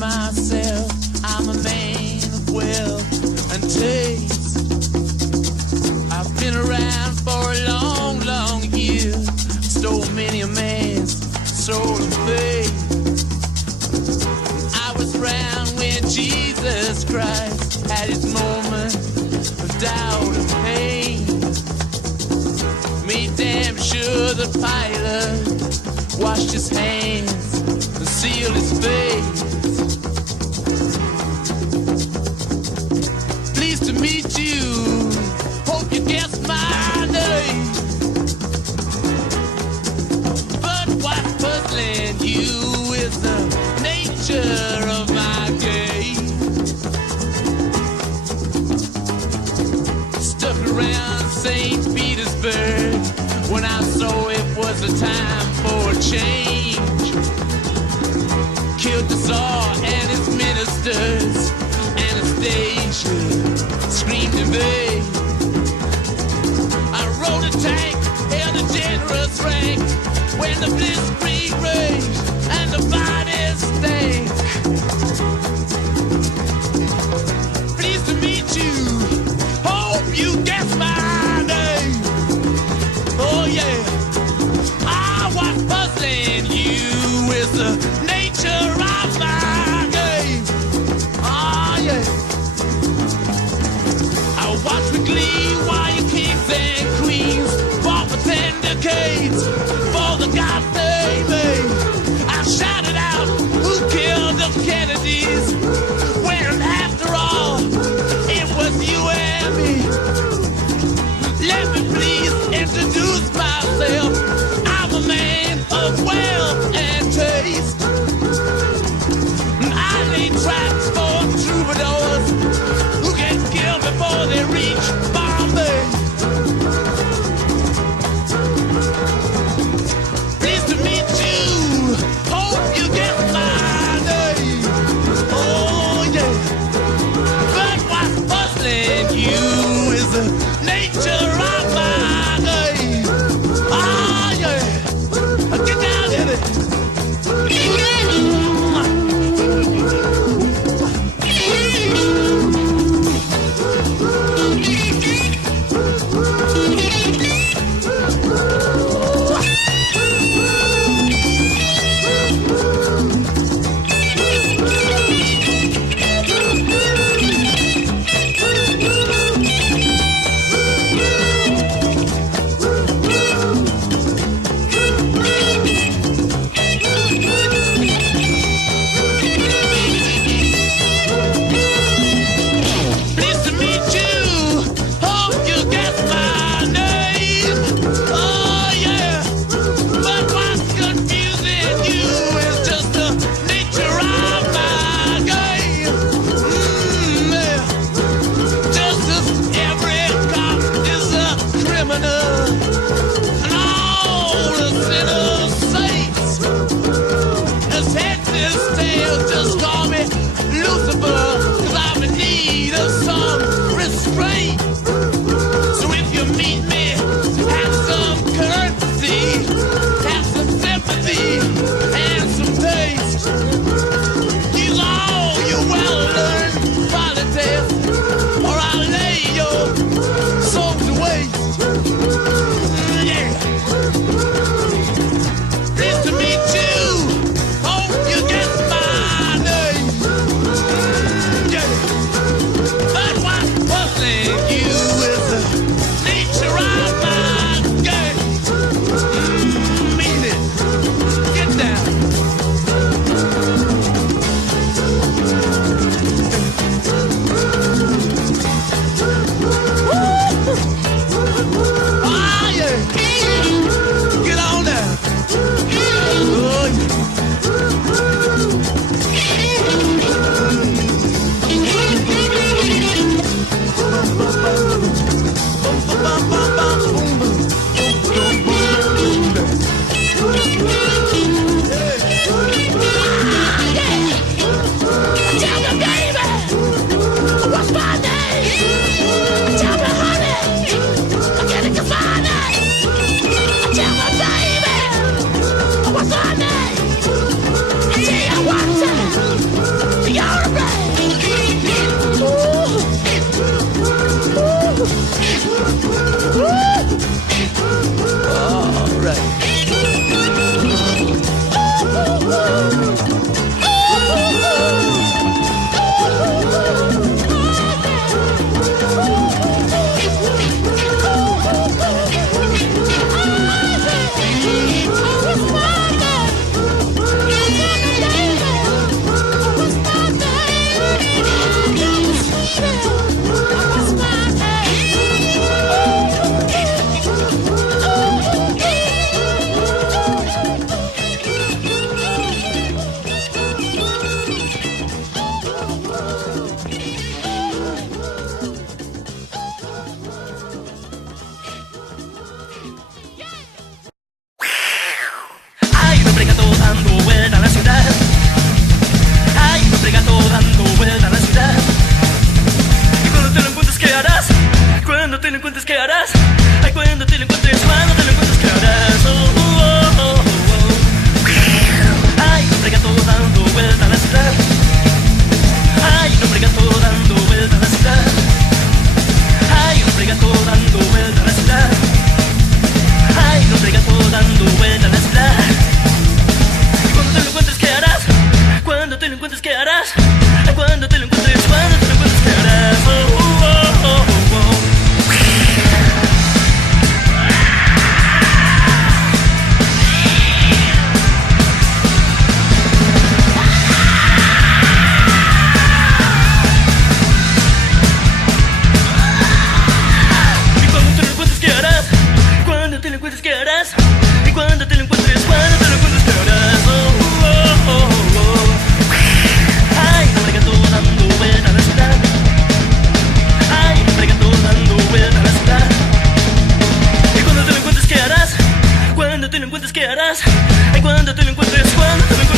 myself, I'm a man of wealth and taste. I've been around for a long, long year, stole many a man's soul and faith. I was around when Jesus Christ had his moment of doubt and pain. Made damn sure the pilot washed his hands and sealed his face. Pleased to meet you, hope you guess my name. But what's puzzling you is the nature of my game. Stuck around St. Petersburg when I saw it was a time for a change. Killed the Tsar and his ministers. Anastasia screamed in vain. I rode a tank, held a generous rank when the blitzkrieg raged and the bodies stank. Pleased to meet you, hope you guess my name. Oh yeah, what's puzzling you is the nature of my game. Oh yeah, I watch with glee while your kings and queens fought for 10 decades for the gods they made. I shouted out, who killed the Kennedys? When after all, it was you and me. Let me please introduce myself. I'm a man of wealth and taste. I lay traps for troubadours who get killed before they reach Bombay. Pleased to meet you, hope you get my name. Oh yeah, but what's puzzling you is the nature of my game. Oh yeah, get down in it. Pleased to meet you, hope you guess my name. Oh yeah, but what's confusing you is just the nature of my game. Yeah. Just as every cop is a criminal and all the sinners saints. As heads is tails, just call me Lucifer, 'cause I'm in need of some restraint. So if you meet me, have some courtesy, have some sympathy, and some taste. Use all your well-learned politics, or I'll lay your soul to waste. All right. Hay un hombre gato dando vuelta a la ciudad. Hay un hombre gato dando vuelta a la ciudad. Y cuando te lo encuentres, ¿qué harás? Cuando te lo encuentres, ¿qué harás? Ay, cuando te lo encuentres, cuando te lo encuentres, ¿qué harás? Hay un hombre gato dando vuelta a la ciudad. Hay un hombre gato dando vuelta a la ciudad. Hay un hombre gato dando vuelta a la ciudad. Hay un hombre gato dando vuelta a la ciudad. Y cuando te lo encuentres, ¿qué harás? Cuando te lo encuentres, ¿qué harás? Ay, cuando te lo encuentres, cuando te lo encuentres, ¿qué harás? Y cuando te lo encuentres, ¿qué harás? Cuando te lo encuentres, ¿qué harás? Y cuando te lo encuentres, cuando te lo encuentres, ¿qué harás? Hay un hombre gato dando vuelta a la ciudad. Hay un hombre gato dando vuelta a la ciudad. Y cuando te lo encuentres, ¿qué harás? Cuando te lo encuentres, ¿qué harás? Ay, cuando te lo encuentres, cuando te lo encuentres,